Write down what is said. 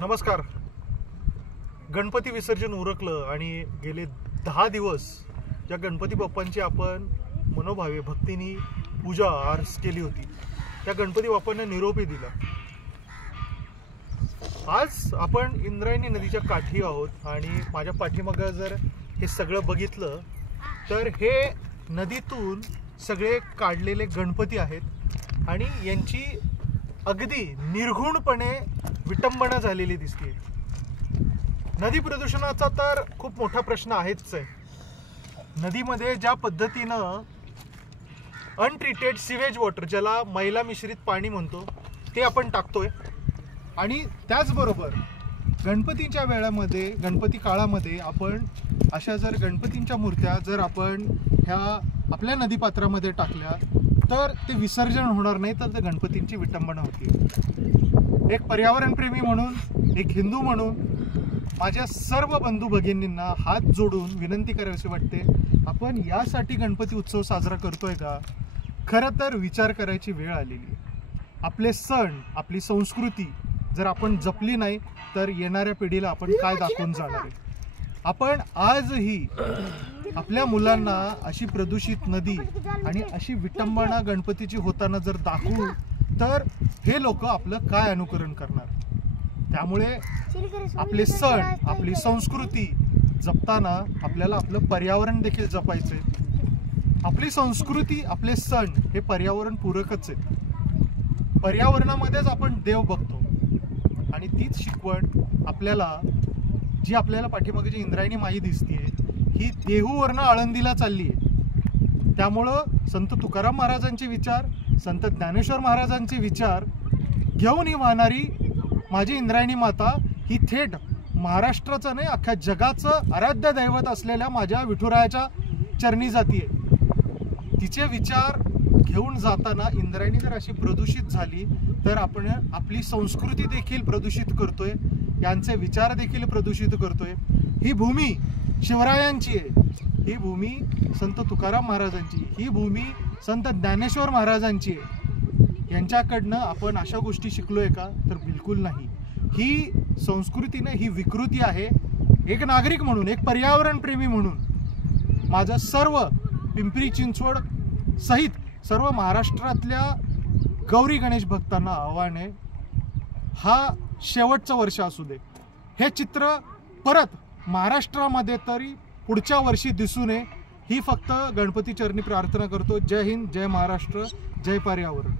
नमस्कार. गणपती विसर्जन उरकलं आणि गेले 10 दिवस ज्या गणपती बाप्पांची आपण मनोभावे भक्तीने पूजा आर्स केली होती त्या गणपती बाप्पांना निरोपही दिला. आज आपण इंद्रायणी नदीच्या काठी आहोत आणि माझ्या पाठीमागे जर हे सगळं बघितलं तर हे नदीतून सगळे काढलेले गणपती आहेत आणि यांची अगदी निर्घुणपणे विटंबना झालेली दिसते. नदी प्रदूषणाचा तर खूप मोठा प्रश्न आहेच आहे. नदीमध्ये ज्या पद्धतीनं अनट्रीटेड सिवेज वॉटर, ज्याला मैला मिश्रित पाणी म्हणतो, ते आपण टाकतोय आणि त्याचबरोबर गणपतीच्या वेळामध्ये, गणपती काळामध्ये आपण अशा जर गणपतींच्या मूर्त्या जर आपण ह्या आपल्या नदीपात्रामध्ये टाकल्या तर ते विसर्जन होणार नाही, तर ते गणपतींची विटंबना होती. एक पर्यावरणप्रेमी म्हणून, एक हिंदू म्हणून माझ्या सर्व बंधू भगिनींना हात जोडून विनंती करावीशी वाटते, आपण यासाठी गणपती उत्सव साजरा करतोय का? खरं तर विचार करायची वेळ आलेली आहे. आपले सण, आपली संस्कृती जर आपण जपली नाही तर येणाऱ्या पिढीला आपण काय दाखवून जाणार आहे? आपण आजही आपल्या मुलांना अशी प्रदूषित नदी आणि अशी विटंबना गणपतीची होताना जर दाखवू तर हे लोक आपलं काय अनुकरण करणार? त्यामुळे आपले सण, आपली संस्कृती जपताना आपल्याला आपलं पर्यावरण देखील जपायचंय. आपली संस्कृती, आपले सण हे पर्यावरण पूरकच आहेत. पर्यावरणामध्येच आपण देव बघतो आणि तीच शिकवण आपल्याला, जी आपल्याला पाठीमागे जी इंद्रायणी माई दिसतीये, ही देहूवरनं आळंदीला चालली आहे. त्यामुळं संत तुकाराम महाराजांचे विचार, संत ज्ञानेश्वर महाराजांचे विचार घेऊन ही वाहणारी माझी इंद्रायणी माता ही थेट महाराष्ट्राचं नाही, अख्ख्या जगाचं आराध्य दैवत असलेल्या माझ्या विठुरायाच्या चरणी जातीये. तिचे विचार घेऊन जाताना इंद्रायणी जर अशी प्रदूषित झाली तर आपण आपली संस्कृती देखील प्रदूषित करतोय, यांचे विचार देखील प्रदूषित करतोय. ही भूमी शिवरायांची आहे, ही भूमी संत तुकाराम महाराजांची, ही भूमी संत ज्ञानेश्वर महाराजांची आहे. यांच्याकडनं आपण अशा गोष्टी शिकलोय का? तर बिलकुल नाही. ही संस्कृतीने ही विकृती आहे. एक नागरिक म्हणून, एक पर्यावरणप्रेमी म्हणून माझं सर्व पिंपरी चिंचवड सहित सर्व महाराष्ट्रातल्या गौरी गणेश भक्तांना आव्हान आहे, हा शेवटचं वर्ष असू दे. हे चित्र परत महाराष्ट्रामध्ये तरी पुढच्या वर्षी दिसू नये, ही फक्त गणपती चरणी प्रार्थना करतो. जय हिंद, जय महाराष्ट्र, जय पर्यावरण.